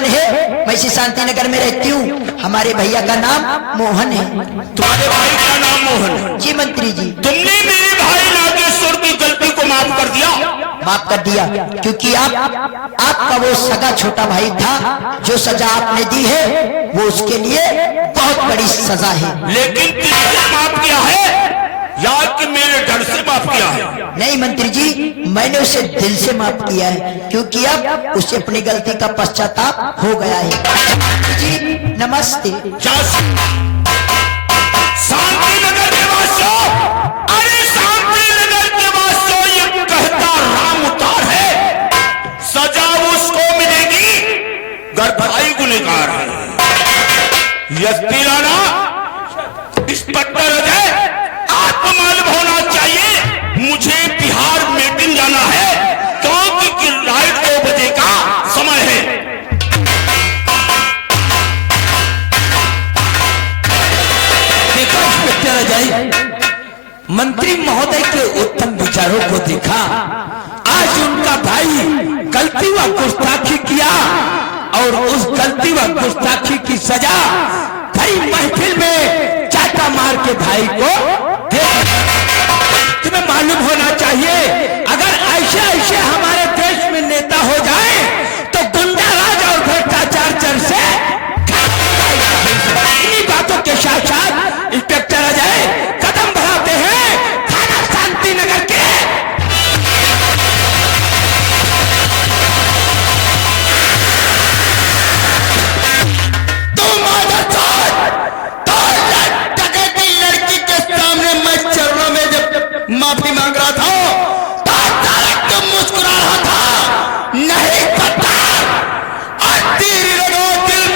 दुकान है, मैं इसी शांति नगर में रहती हूँ। हमारे भैया का नाम मोहन है। तुम्हारे भाई का नाम मोहन है? जी मंत्री जी। तुमने मेरे भाई नागेश्वर की गलती को माफ कर दिया? माफ कर दिया, क्योंकि आपका वो सगा छोटा भाई था। जो सजा आपने दी है वो उसके लिए बहुत बड़ी सजा है। लेकिन किसने माफ किया है या कि मेरे डर से माफ किया है? नहीं मंत्री जी, मैंने उसे दिल से माफ किया है, क्योंकि अब उसे अपनी गलती का पश्चाताप हो गया है। जी नमस्ते। शांति नगर के वासियों, अरे शांति नगर के वासियों, ये कहता राम उतार है, सजा उसको मिलेगी घर भाई गुनहगार है। यस्ती राणा, इंस्पेक्टर अजय, आपको मालूम होना चाहिए मुझे बिहार मीटिंग जाना है, क्योंकि रात 2 बजे का समय है। देखा इंस्पेक्टर अजय, मंत्री महोदय के उत्तम विचारों को देखा। आज उनका भाई गलती व गुस्ताखी किया और उस गलती व गुस्ताखी की सजा कई महफिल में चाटा मार के भाई को दे। तुम्हें मालूम होना चाहिए, अगर ऐसे हमारे देश में नेता हो जाए तो गुंडा राज और भ्रष्टाचार चर से इन्हीं बातों के साथ साथ इंस्पेक्टर अजय कदम बढ़ाते हैं थाना शांति नगर के। माफी मांग रहा था तो मुस्कुरा रहा था, नहीं पता तेरी लगा दिल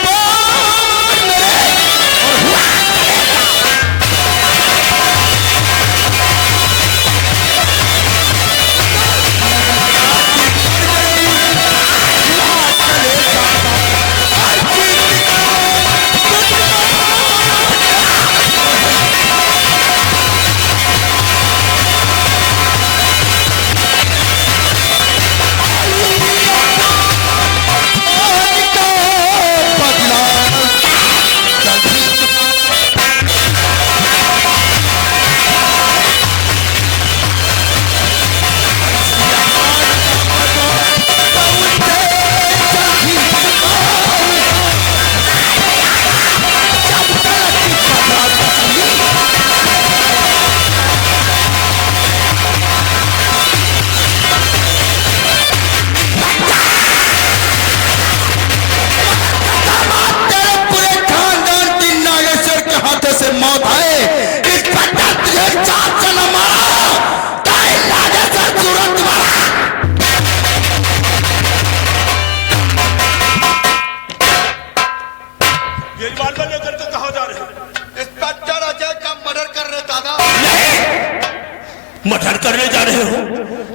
मर्डर करने जा रहे हो?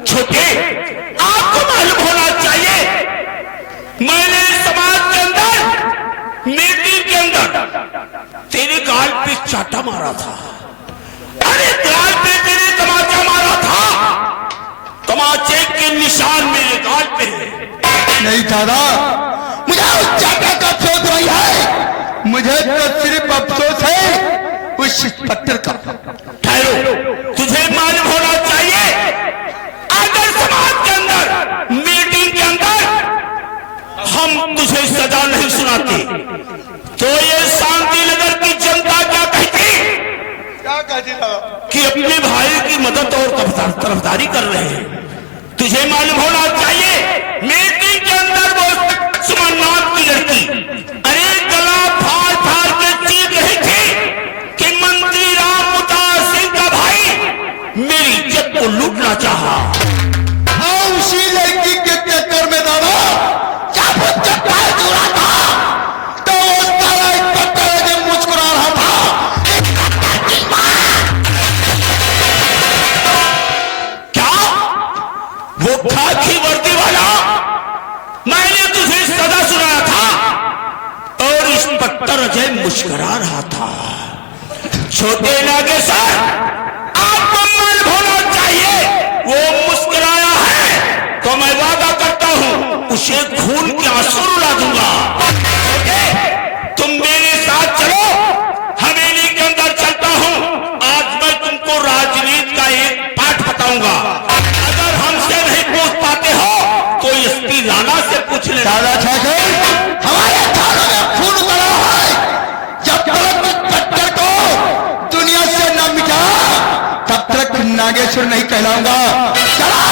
छोटे, आपको मालूम होना चाहिए मैंने समाज के अंदर, मीटिंग के अंदर तेरे गाल पे चाटा मारा था। अरे गाल पे तेरे तमाचा मारा था, तमाचे के निशान मेरे गाल पे है। नहीं दादा, मुझे उस चाटा का अफसोस नहीं है, मुझे तो सिर्फ अफसोस है उस इंस्पेक्टर का। ठहरो, तुझे मालूम होना चाहिए अगर समाज के अंदर, मीटिंग के अंदर हम तुझे सजा नहीं सुनाते तो ये शांति नगर की जनता क्या कहती? क्या कहती कि अपने भाई की मदद और तरफदारी कर रहे हैं। तुझे मालूम होना चाहिए मीटिंग के अंदर वो सुमन नाम की लड़की अरे गला फाड़ फाड़ के चीख रही थी कि मंत्री राम उतार सिंह का भाई मेरी इज्जत को लूटना चाहा। उसी लड़की के चक्कर में दादा जब वो चक्कर जुड़ा था तो उसका इंस्पेक्टर ने मुस्कुरा रहा था। क्या वो खाकी वर्दी वाला मैंने तुझे सदा सुनाया था? और इंस्पेक्टर अजय मुस्कुरा रहा था। छोटे नागेश्वर, आपको मालूम होना चाहिए वो मुस्कुराया है तो मैं वादा करता हूं उसे खून के आंसू रुला दूंगा। ओके? तुम मेरे साथ चलो, हवेली के अंदर चलता हूं। आज मैं तुमको राजनीति का एक पाठ बताऊंगा। अगर हमसे नहीं पूछ पाते हो तो एसपी राणा से पूछ लेना। दादा ठाकर, हमारे थानों में खून उतरा है। जब तक इस पत्थर को दुनिया से न मिटा तब तक नागेश्वर नहीं कहलाऊंगा। चलो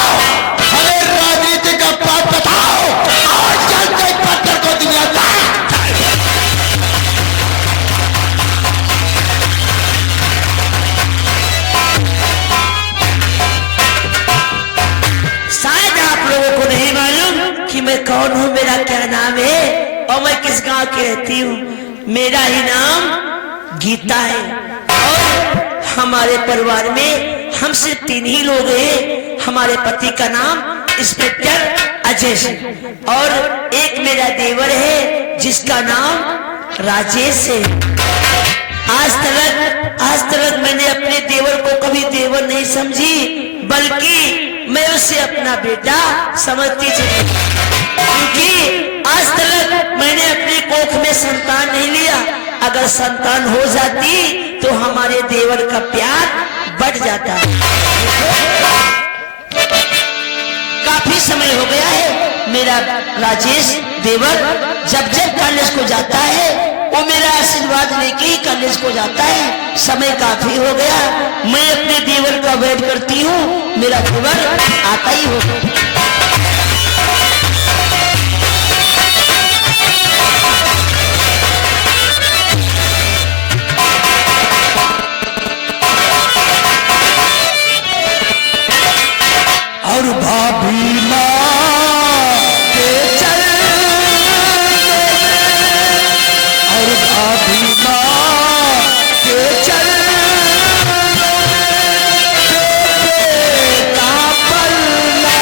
हमें राजनीति का पाठ बताओ और चलते इस पत्थर को दुनिया से। शायद आप लोगों को नहीं मालूम कि मैं कौन हूँ, मेरा क्या नाम है और मैं किस गांव की रहती हूँ। मेरा ही नाम गीता है और हमारे परिवार में हम सिर्फ 3 ही लोग हैं। हमारे पति का नाम इंस्पेक्टर अजय है और एक मेरा देवर है जिसका नाम राजेश है। आज तक मैंने अपने देवर को कभी देवर नहीं समझी, बल्कि मैं उसे अपना बेटा समझती थी, क्योंकि आज तक मैंने अपने कोख में संतान नहीं लिया। अगर संतान हो जाती तो हमारे देवर का प्यार बढ़ जाता। काफी समय हो गया है, मेरा राजेश देवर जब कॉलेज को जाता है वो मेरा आशीर्वाद लेके ही कॉलेज को जाता है। समय काफी हो गया, मैं अपने देवर का वेट करती हूँ, मेरा देवर आता ही होगा। और भाभी माँ के चलने में, और भाभी माँ के चलने का पल्ला।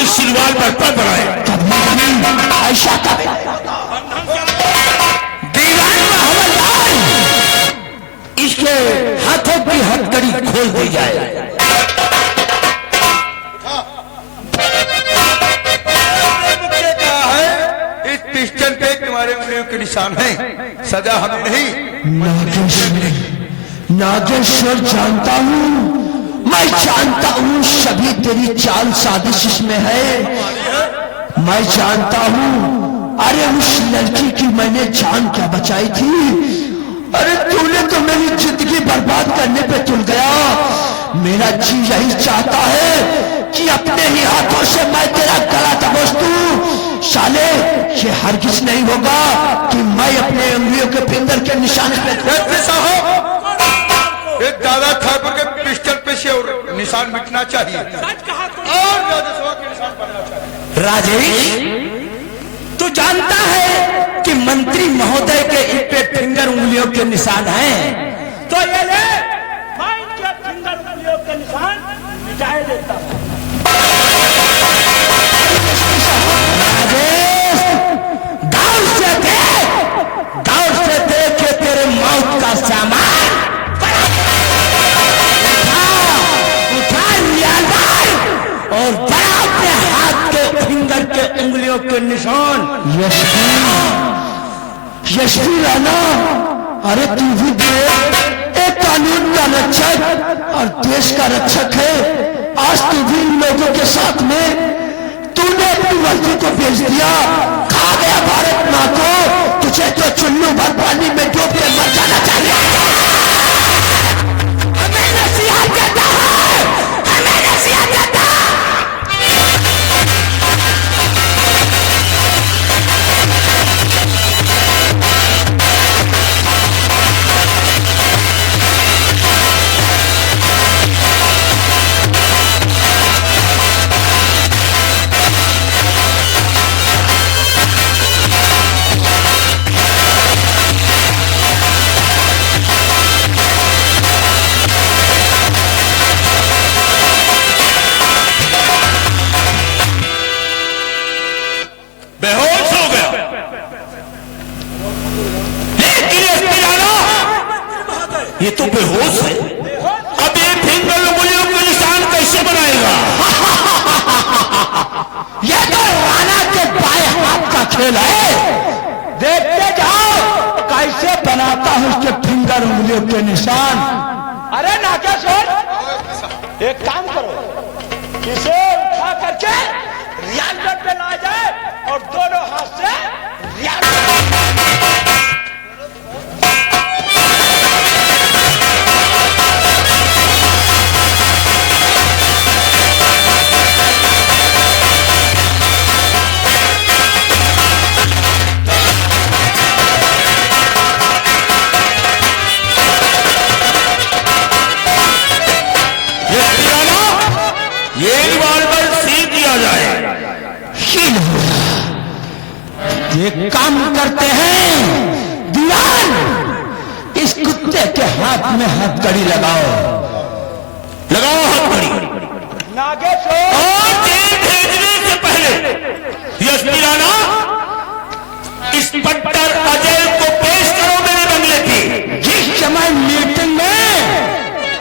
इस सिलवाल पर पद बनाए। ऐसा कब दीवान में हवलदार, इसके हाथों की हथकड़ी खोल दी जाए। कहा है इस पिस्टल पे तुम्हारे उंगलियों के निशान हैं। सजा हमें नहीं। नागेश्वर जानता हूँ, मैं जानता हूँ सभी तेरी चाल साजिश इसमें है। मैं जानता हूँ, अरे उस लड़की की मैंने जान क्या बचाई थी। अरे तूने तो मेरी जिंदगी बर्बाद करने पे तुल गया। मेरा जी यही चाहता है कि अपने ही हाथों से मैं तेरा गला दबोच दूं। साले ये हरगिज नहीं होगा कि मैं अपने उंगलियों के फिंगर के निशान पे एक दादा ठाकुर के पिस्टल पे से और निशान मिटना चाहिए और राजसभा के निशान बनना चाहिए। राजेश, तू जानता है कि मंत्री महोदय के इन पे फिंगर उंगलियों के निशान हैं, तो ये ले, मैं इनके फिंगर उंगलियों के निशान मिटाए देता हूँ। गांव से देख के तेरे मौत का सामान उठा लिया जाए और बड़ा अपने हाथ के फिंगर के उंगलियों के निशान। यशवी राणा, अरे तू भी एक कानून का रक्षक और देश का रक्षक है। आज तू भी इन लोगों के साथ में तूने अपनी वर्दी को बेच दिया। खा गया भारत माँ को। तुझे तो चुल्लू भर पानी में डूब के मर जाना चाहिए। हमें नसीहत देता है, हमें नसीहत देता है। ये तो बेहोश है। अब ये फिंगर उंगलियों के निशान कैसे बनाएगा? ये तो राणा के बाएं हाथ का खेल है। देखते जाओ कैसे बनाता हूं उसके फिंगर उंगलियों के निशान। अरे नागेश्वर, एक काम करो, इसे उठा करके रियालगढ़ पे ला जाए और दोनों हाथ से ये रिवॉल्वर सील किया जाए। ये काम करते हैं दीवान, इस कुत्ते के हाथ में हथकड़ी लगाओ। लगाओ हथकड़ी। नागेश्वर, और जेल भेजने से पहले एसपी राणा, इंस्पेक्टर अजय को पेश करो मेरे बंगले की। जिस समय मीटिंग में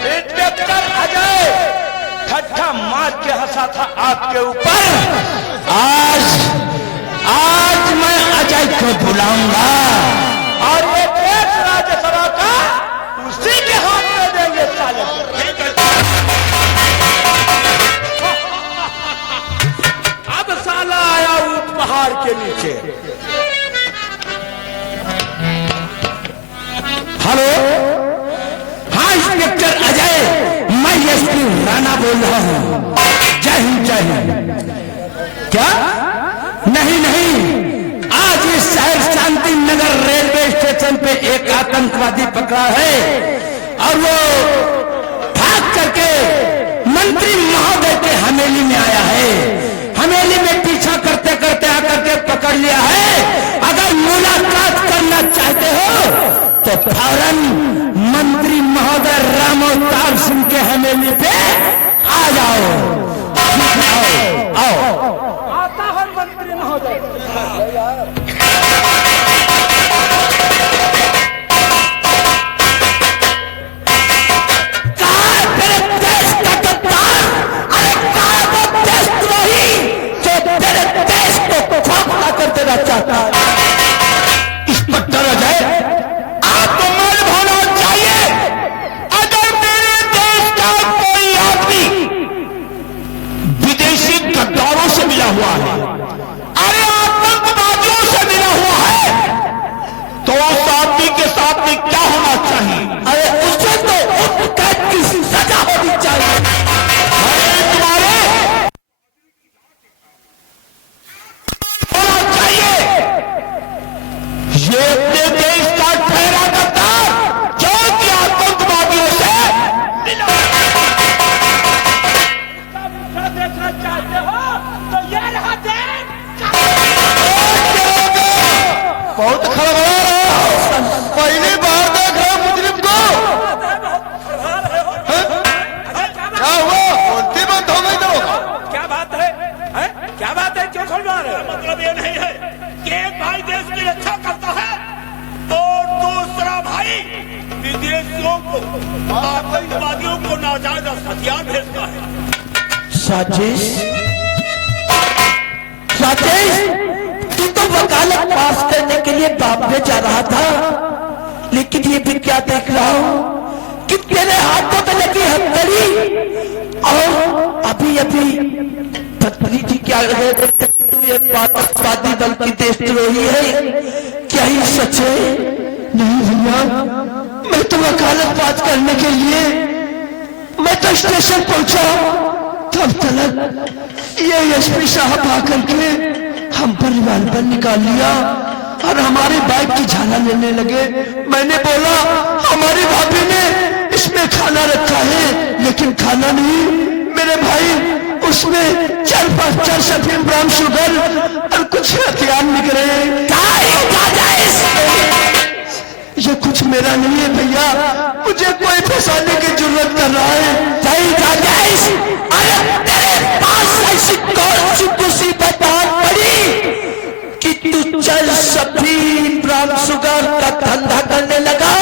इंस्पेक्टर अजय ठट्ठा मार के हंसा था आपके ऊपर, आज मैं अजय को बुलाऊंगा और ये देश राज्यसभा का उसी के हाथ में देंगे साले। अब साला आया ऊंट पहाड़ के नीचे। हेलो, हाँ इंस्पेक्टर अजय, मैं एसपी राणा बोल रहा हूँ। जय हिंद, जय हिंद। क्या? नहीं, आज इस शहर शांति नगर रेलवे स्टेशन पे एक आतंकवादी पकड़ा है और वो भाग करके मंत्री महोदय के हवेली में आया है। हवेली में पीछा करते करते आकर के पकड़ लिया है। अगर मुलाकात करना चाहते हो तो फौरन मंत्री महोदय राम अवतार सिंह के हवेली पे आ जाओ। आओ। आता है मंत्री महोदय। चाहता इंस्पेक्टर अजय, आपको मालूम होना चाहिए, अगर मेरे देश का कोई आदमी विदेशी गद्दारों से मिला हुआ है, अरे आतंकवादियों से मिला हुआ है, तो उस आदमी के साथ में क्या होना चाहिए? अरे उसे तो उम्र कैद की सजा होनी चाहिए। ये अपने देश का ठहरा गद्दार जो कि आतंकवादियों से देखना चाहते हो तो ये रहा देश। बहुत खराब पहली बार देख रहा हूं मुजरिम को। क्या हुआ? बोलती बंद हो गई तो क्या बात है? क्या बात है? क्यों खड़वा रहे हो? मतलब ये नहीं है कि एक भाई देश की रक्षा करता है और दूसरा भाई विदेशियों को, आतंकवादियों को नाजायज हथियार भेजता है। साजिश, तू तो वकालत पास करने के लिए बॉम्बे जा रहा था, लेकिन ये भी क्या देख रहा हूँ कि तेरे हाथों में लगी हथकड़ी और अभी पत्नी जी क्या रहे तू ये आतंकवादी दल की देशद्रोही है। क्या ये सच है? नहीं भैया, मैं तो वकालत पास करने के लिए मैं तो स्टेशन पहुंचा, तब तक ये एसपी साहब आकर के हम पर रिवॉल्वर निकाल लिया और हमारी बाइक की झाला लेने लगे। मैंने बोला हमारी भाभी ने इसमें खाना रखा है, लेकिन खाना नहीं मेरे भाई, उसमें 4-5 सफेद ब्राउन शुगर और कुछ हथियार निकले। ये कुछ मेरा नहीं है भैया, मुझे कोई फंसाने की जरूरत कर रहा है। अरे तेरे पास ऐसी कौन सी मुसीबत पड़ी कि तू चल सफेद ब्राउन शुगर का धंधा करने लगा?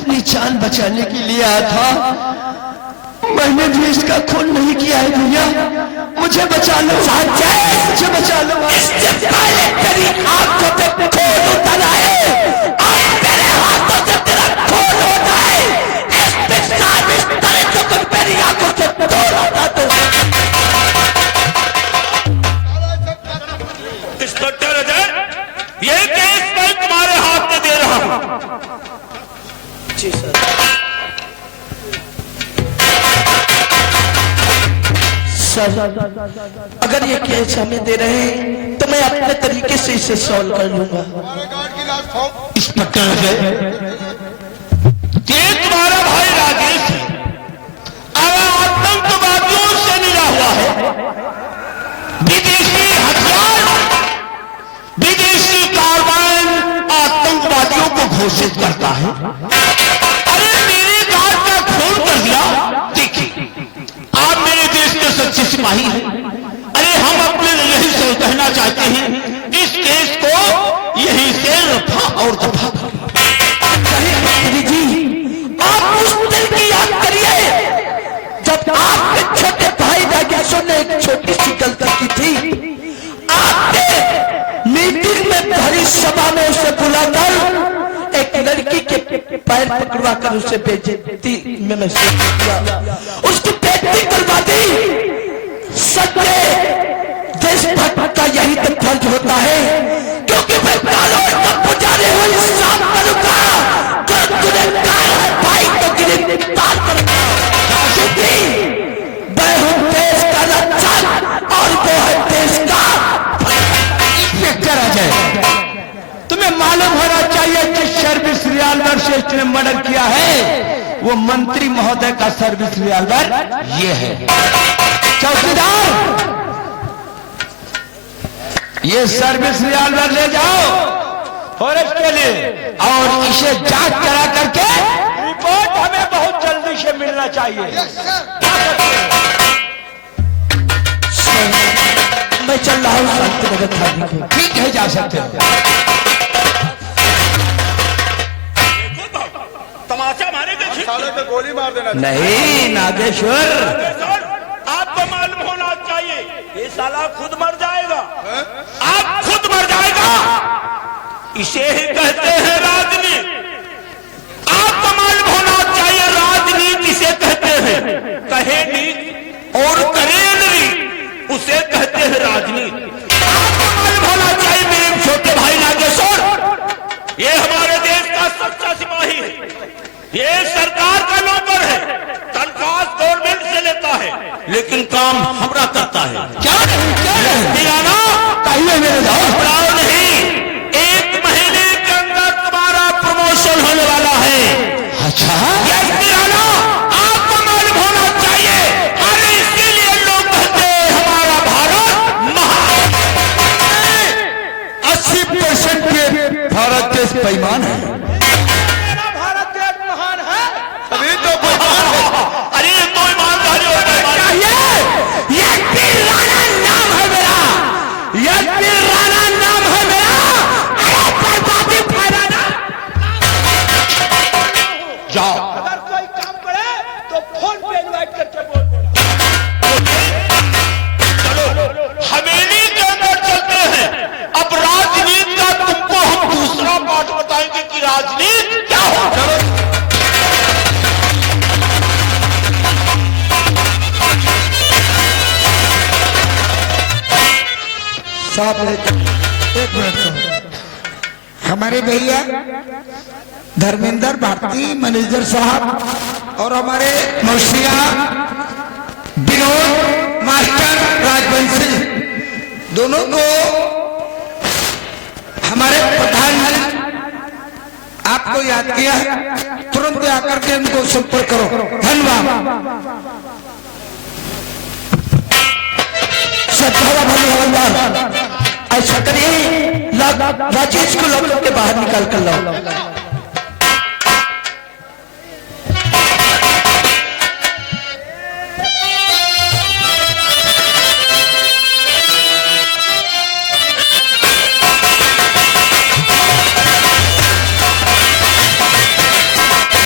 अपनी जान बचाने के लिए आया था। मैंने भी इसका खून नहीं किया है भैया, मुझे बचा लो, मुझे बचा लो। इससे पहले तेरी आंखों पे खून उतर आए, अब मेरे हाथों से तेरा खून होता है। इस तरह तो तुम मेरी आंखों से दूर होता तो। इंस्पेक्टर अजय, ये केस मैं तुम्हारे हाथ में दे रहा हूं। जी सर। सर, अगर ये केस हमें दे रहे हैं तो मैं अपने तरीके से इसे सॉल्व कर लूंगा। इंस्पेक्टर अजय, ये तुम्हारा भाई राजेश है, आतंकवादियों से मिला हुआ है, विदेशी हथियार, विदेशी कार्बाइन आतंकवादियों को घोषित करता है। अरे मेरे गांव का खून कर दिया। देखिए, आप मेरे देश के सच्चे सिपाही हैं। अरे हम अपने यही से कहना चाहते हैं, इस केस को यहीं से रफा और दफा कर। जी, आप उस दिन की याद करिए जब आपके छोटे भाई नागेश्वर ने एक छोटी सी गलती की थी। आपने मीटिंग में भरी सभा में उसे बुलाकर एक लड़की के पैर पकड़वा कर उसे बेइज्जती में महसूस किया, उसकी बेइज्जती करवा दी। सच्चे देशभक्त का यही तो फर्ज होता है, क्योंकि मैं कानून का पुजारी हूं। इस सात का जो गुनहगार है भाई को गिरफ्तार करना, क्योंकि मैं हूं देश का रक्षक और वो है देश का। इंस्पेक्टर अजय, तुम्हें मालूम होना चाहिए जिस सर्विस रिवॉल्वर से इसने मर्डर किया है वो मंत्री महोदय का सर्विस रिवॉल्वर ये है। चौकीदार, ये सर्विस रिवॉल्वर ले जाओ फॉरेस्ट के लिए और इसे जांच करा करके रिपोर्ट हमें बहुत जल्दी से मिलना चाहिए। मैं चल रहा हूँ शांति नगर थाने को। ठीक है, जा सकते हो। तमाचा मारेंगे, साले पे गोली मार देना। नहीं नागेश्वर, आपको मालूम होना चाहिए ये साला खुद मर जाएगा। आप खुद मर जाएगा, इसे ही कहते हैं राजनीति। आपको मालूम होना चाहिए राजनीति इसे कहते हैं, कहे नीति और करे नीति उसे कहते हैं राजनीति। आपको मालूम होना चाहिए मेरे छोटे भाई नागेश्वर, ये हमारे देश का सच्चा सिपाही है, ये सरकार का नौकर है, तनख्वाह गवर्नमेंट से लेता है, लेकिन काम हमरा करता है। क्या दिलाना कहिए मेरे दोस्त। बढ़ाओ नहीं, 1 महीने के अंदर तुम्हारा प्रमोशन होने वाला है। अच्छा, यस दिलाना, आपको मालूम होना चाहिए। अरे इसीलिए लोग कहते हैं हमारा भारत महान। 80% के भारत देश बेईमान है। भारत देश महान है। अभी तो बेईमान है। अरे ये तो ईमानदारी होता है। नाम है मेरा, यज्ञ राणा नाम है मेरा। अरे बर्बादी फैलाना। जाओ, अगर कोई काम करे तो फोन पे इनवाइट करके बोल देना। चलो हवेली के अंदर चलते हैं। अब राजनीति का तुमको हम दूसरा पार्ट बताएंगे कि राजनीति क्या हो। एक मिनट साहब, हमारे भैया धर्मेंद्र भारती मैनेजर साहब और हमारे मौसिया विनोद मास्टर राजवंशी दोनों को हमारे प्रधान ने आपको याद किया है, तुरंत आकर के उनको संपर्क करो। धन्यवाद। हवलदार, ऐसा करिए राजेश को लॉकअप के बाहर निकाल कर लाओ।